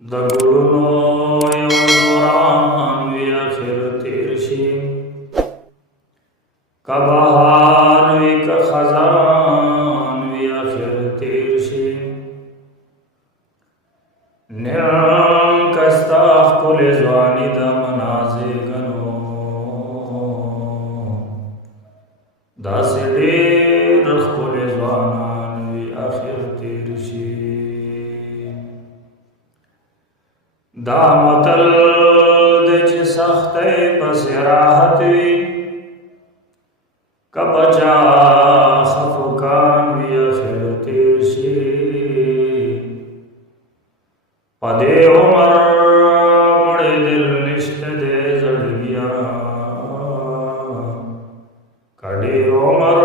د ګلونو یو دوران وي اخر تیر شي، که بهار وي که خزان وي اخر تیر شي. نیم که ستا ښکلې ځواني د منازېږنو داسې ډېر ښکلې ځوانان وي اخر تیر شي. دا متل دی چې سختۍ پسې راحت وي، که په چا خفګان وي اخر تیر شي. په دې عمر مړېدل نشته دی زړګیا، که ډېر عمر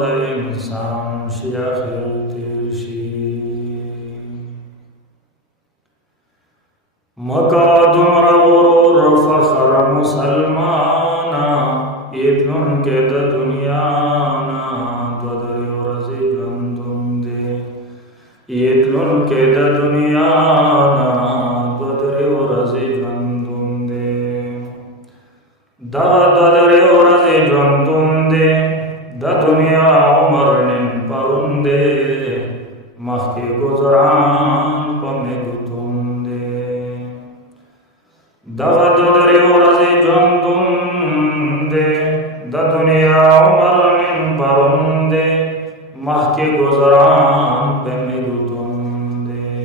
د انسان شي اخر تیر شي. مکه دومره غرور فخر مسلمانا، یتلونکې د دنیا نه دوه درې ورځې ژوندون دی. یتلونکې د دنیا نه دوه درې ورځې ژوندون دی. دغه دوه درې ورځې ژوندون دی، د دنیا عمر نن پرون دی. مخکې ګذران په مېږتون دی. دغه دوه درې ورځې ژوندون دی، د دنیا عمر نن پرون دی. مخکې ګذران په مېږتون دی.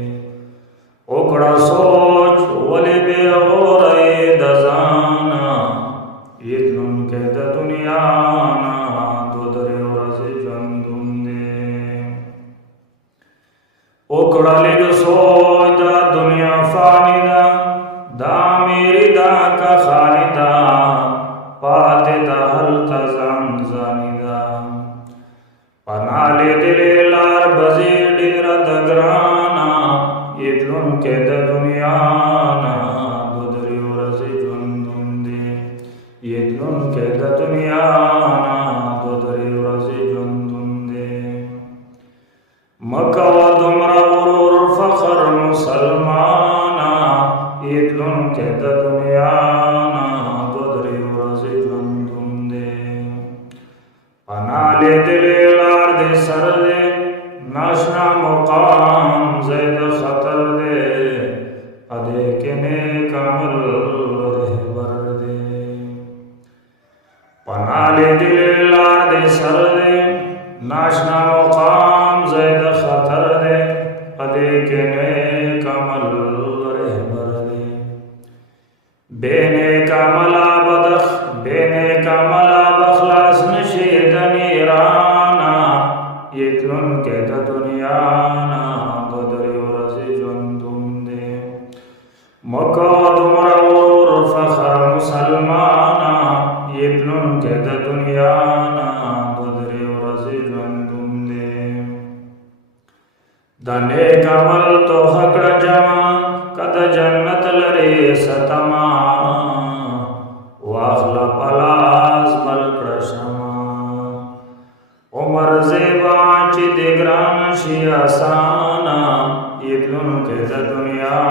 وکړه سوچ ولې بې غوره یې د ځانه، یتلونکی د دنیا نه دوه درې ورځې ژوندون دی. وکړه لږ سوچ دا دنیا فاني ده، دا میری دا که خالی دا، پاتې دا هلته ځان ځاني ده. پناه لیدلې لار بځې ډېره د ګرانه، یتلونکی د دنیا نه دوه درې ورځې ژوندون دی. یتلونکی د دنیا نه دوه درې ورځې ژوندون دی. مه کوه دومره غرور فخر مسلمانه، یتلونکی د دنیا نه دوه درې ورځې ژوندون دی. پناه لیدلې لار دې سر دی، ناشنا مقام ځای د خطر دی. په دې کې نیک عمل رهبر دی. پناه لیدلې لار دې سر دی، ناشنا مقام ځای د خطر دی. په دې کې نیک عمل رهبر دی. بې نیک عمله بخلاص نشي د نیرانه، یتلونکی د دنیا نه دوه درې ورځې ژوندون دی. مه کوه دومره غرور فخر مسلمانه، یتلونکی د دنیا نه دوه درې ورځې ژوندون دی. د نیک عمل توښه کړه جمع، که د جنت لرې ستمه. واخله په لاس بل کړه شمع، عمر زیبا چې دې ګران شي اسانه، یتلونکی د دنیا